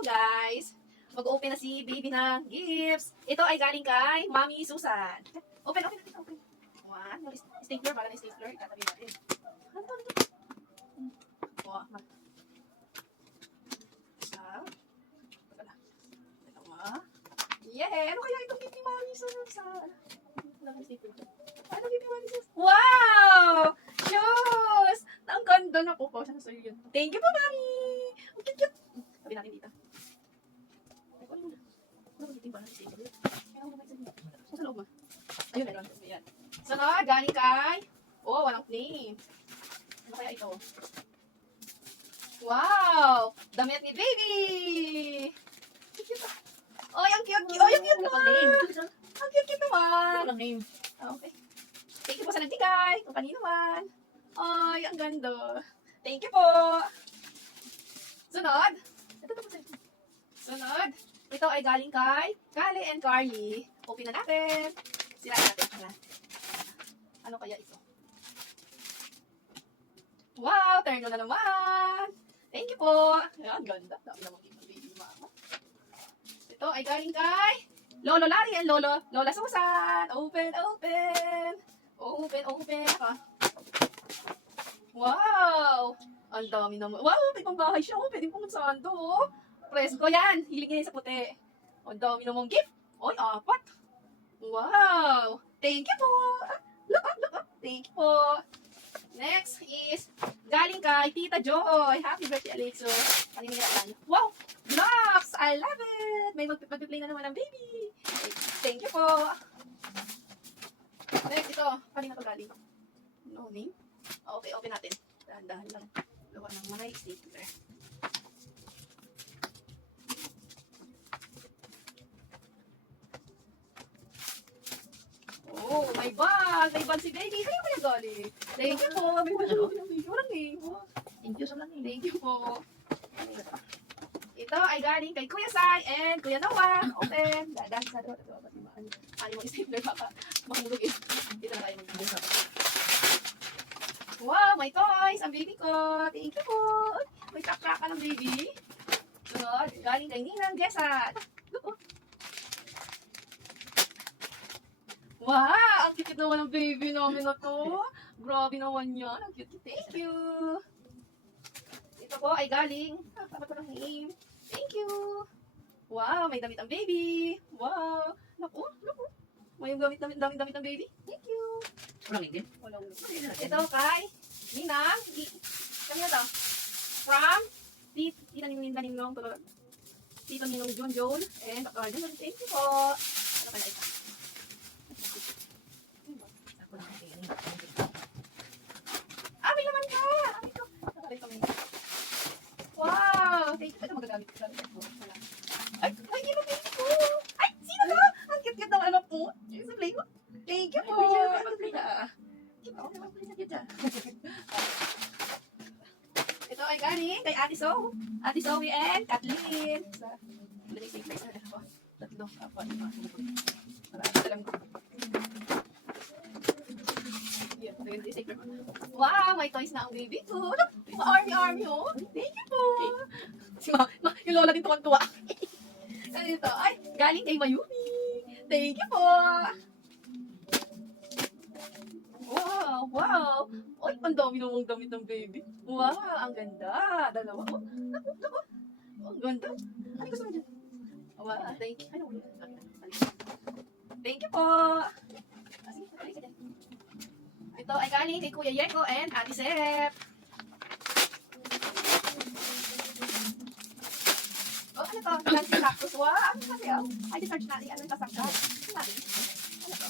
guys! Mag-open na si baby ng gifts. Ito ay galing kay Mami Susan. Open natin, open. One, yung stapler, para na stapler, itatabi natin. Ano? Oh, isa. Dalawa. Yeah! Ano kaya itong gift ni Mami Susan? Ano gift ni Mami Susan? Wow! Shoes! Ang ganda na po. Siya sa yun. Thank you po, Mami! Ang cute. Sabi natin dito. Sa loob mo. Ayun, meron. Ayan. Sunod, galing kay... Oh, walang name. Ano kaya ito? Wow! Damit ni baby! Oh, ang cute. Oh, ang cute naman! Ang cute naman! Walang name. Okay. Thank you po sa nagtigay. Kung kanino man. Ay, ang ganda. Thank you po. Sunod. Sunod. Ito ay galing kay Kale and Carly. Open na natin. Sirain natin. Ano kaya ito? Wow! Turn na naman. Thank you po. Ayan, ganda. Dami naman dito, baby mama. Ito ay galing kay Lolo Larry and Lola Susan. Open. Open. Wow! Ang dami naman. Wow! May pambahay siya. Oh, pwede pong magsando. Oh. Presko yan. Hilig niya sa puti. Ang dami namang gift. Oy, 4. Wow! Thank you po. Look up. Thank you po. Next is galing kay Tita Joy. Happy birthday, Alexo. Kanina yan. Wow! Blocks! I love it! May mag-play na naman ng baby. Thank you po. Next, ito. Kanina to galing. No name? Okay, open natin. Dahan-dahan lang. Gawa ng mga stapler. Oh, may bag! May bag si baby. Kaya kaya galing. Thank you po. May bag. Walang name. Thank you sa lang name. Thank you po. Ito ay galing kay Kuya Sai and Kuya Noah. Open. Dahil sa doon. Ano mo stapler baka mahulog eh. Dito na tayo mag-isa. Wow, may toys! Ang baby ko! Thank you po! May kakraka ng baby. Sunod, galing kay Ninang Gesat. Wow! Ang cute naman ng baby namin na to. Grabe naman yan. Ang cute. Thank you! Ito po ay galing. Tama ko ng name. Thank you! Wow! May damit ang baby. Wow! Naku! May damit ng baby. Thank you! Walang name din. Ito kay Ninang. Kanya to? From Tita Ninong to Tito Ninong John. And thank you po. Ano kaya ito? May laman ka! Wow! Thank you. Ito magagamit ko. Ay, hindi mo baby ko! Ay, sino to? Ang cute ng anak ko. Sa play ko. Thank you po. Ito ay galing kay Ate Zoe. Ate Zoe and Kathleen. Tatlo. Wow, may toys na ang baby ko. Army, oh. Thank you po. Yung lola din tuwan-tuwa. Ito ay galing kay Mayumi. Thank you po. Wow! Oy, ang dami namang damit ng baby. Wow, ang ganda. Dalawa. Naku. Ang ganda. Ano gusto mo dyan? Wow, thank you. Thank you po. Ito ay galing kay Kuya Yeko and Ate Sep. Oh, ano to? Fancy cactus. Wow, ano kasi oh? Ay, search natin. Ano yung kasangkat? Ano natin? Ano to?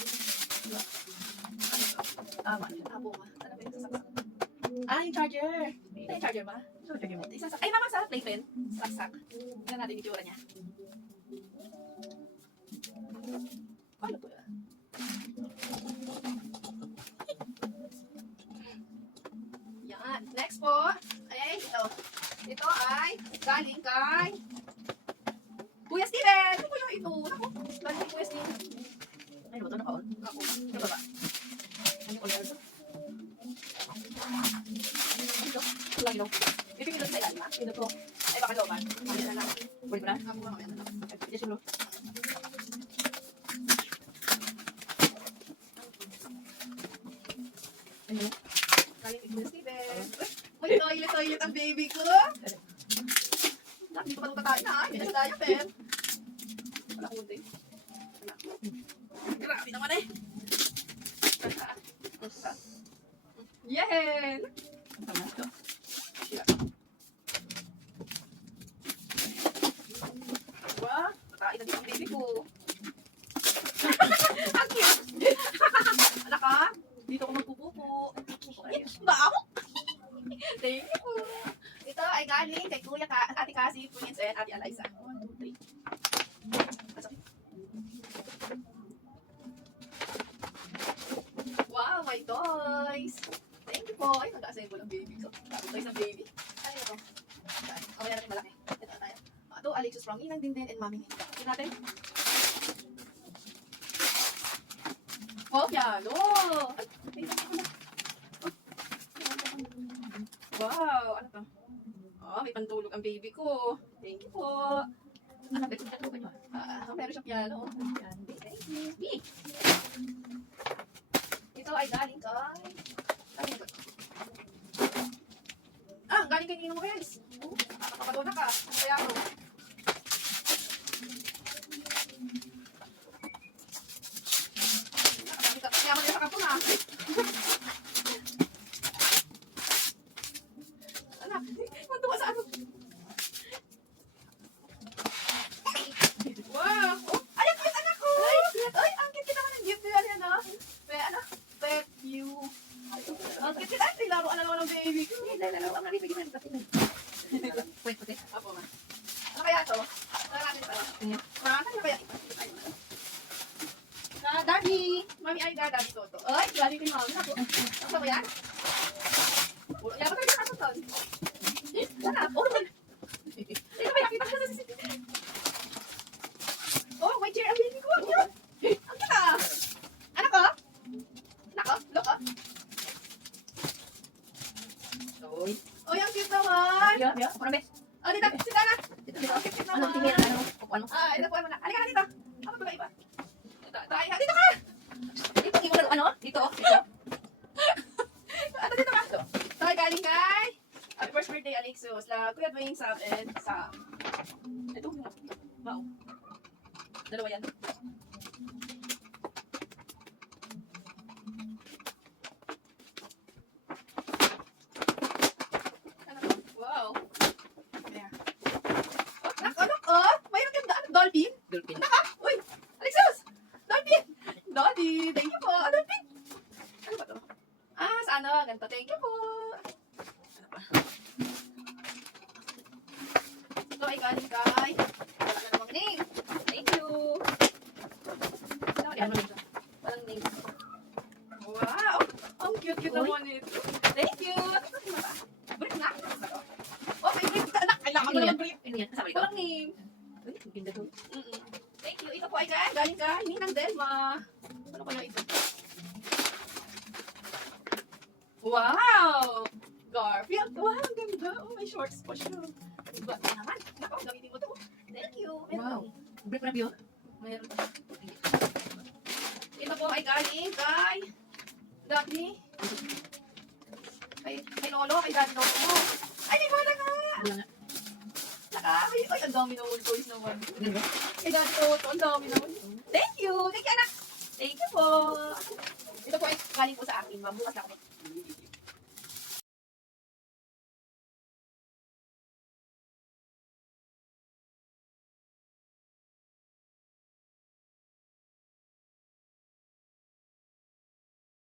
Tama. Abo nga. Ano ba yung sasaksak? Yung charger. Ito yung charger ba? Ay, mama, sa playpen. Saksak. Tingnan natin yung itsura niya. Paano po yan? Yan. Next po. Ay, ito. Ito ay galing kay Kuya Steven. Ano po yung ito? Naku, galing kay Kuya Steven. Ay, ito na kaon. Ako. Ito ba? Ano yung ulit? Ito lang yun. Ito yung sa ilalim ha? Ito po. Ay, baka looban. Ano na lang. Kulit mo na? Ako nga mamaya na lang. Yes, ulo. Ano? Galing kay Kuya Steven. Uy, may toilet ang baby ko. Hindi ko pa lutatain na. Hindi na sa daya, Pep. Wala akong munti. Wala. Grabe naman eh. Yehey! Tama ito. Wow, tatain na din ang baby ko. Ang cute. Anak ka, dito ako magpupupo. Ba ako? Thank you. Ito ay galing kay Kuya Ate Cassie, Prince, and Ate Eliza. 1, 2, 3. Wow, my toys! Thank you po. Ay, mag-assemble ang baby ko. Toys ng baby. Ano ito? Kamaya natin malaki. Ito na tayo. Ito, Alexis from Inang Dindin and Mami. Ito natin. Oh, piano! Ay, wow, ano to? Oh, may pantulog ang baby ko. Thank you po. Ano, may kulit mo ba? Meron siya piano. Thank you. Ito ay galing kay... Ano ba? Galing kay Ninong Renz. Nakakapagod ka. Ano kaya ito? Kaya mo nila sa kapuna. Anak, matuwa sa ano? Wow! Oh, ay, ang cute anak ko! Ay, ang cute naman ng gift nila yan, ha? Pet you. Ang cute kita. Laro na naman ng baby ko. Hindi, lalo. Ang nalibig naman. Pati na. Wait, pati. Apo nga. Ano kaya to? Tara natin ito. Ano kaya ito? Daddy! Mami ay daddy to. Ay, daddy kay mami. Ako. Ano ba yan? Yan ba kayo nakasutan? Sana. Ito ba nakita ka sa CCTV? Oh, may chair ang baby ko. Ang cute. Ang cute ah. Anak ko? Anak ko? Look ah. Oy. Oh, ang cute naman. Biya, biya. Ako na, bes. Oh, dito. Sita na. Dito, dito. Ang cute Ano, naman. tingin, ano? Ano? Ito po naman na. Halika na dito. Ako ba iba? Dito ka. Dito, dito, ano? Dito, dito. Dito ka. Ito ay galing kay happy first birthday, Alexos. Kuya Dwayne, Sam, and Sam. Ito. Wow. Dalawa yan. Wow. There. Oh, mayroon kang dolphin. Dolphin. Uy, Alexos! Dolphin! Dolly, thank you po. Dolphin! Ano ba to? Sa ano? Ganito. Thank you po. Ano pa? Ito ay galing kay... Wala na namang name. Thank you. Ano dito? Walang name. Wow! Ang cute-cute naman ito. Thank you. Brief na. Oh, may brief ka anak. Kailangan mo naman brief. Ano yan? Kasama dito? Walang name. Uy, ang ganda to. Thank you. Ito po ay galing kay Ninang Delma. Ano kaya ito? Wow! Garfield. Wow, ang ganda. Oh, may shorts pa siya. Diba? Ay naman. Nako, gamitin mo to. Thank you. Wow. Break mo na, Biyo. Meron pa. Ito po ay galing kay Daphne. Kay Lolo, kay Daddy Lolo mo. Ay, di ba na nga? Wala nga. Ay, ang dami na old toys naman. Ganda. Kay Daddy Lolo, ang dami naman. Thank you. Thank you, anak. Thank you po. Ito po ay galing po sa akin. Mabukas ako.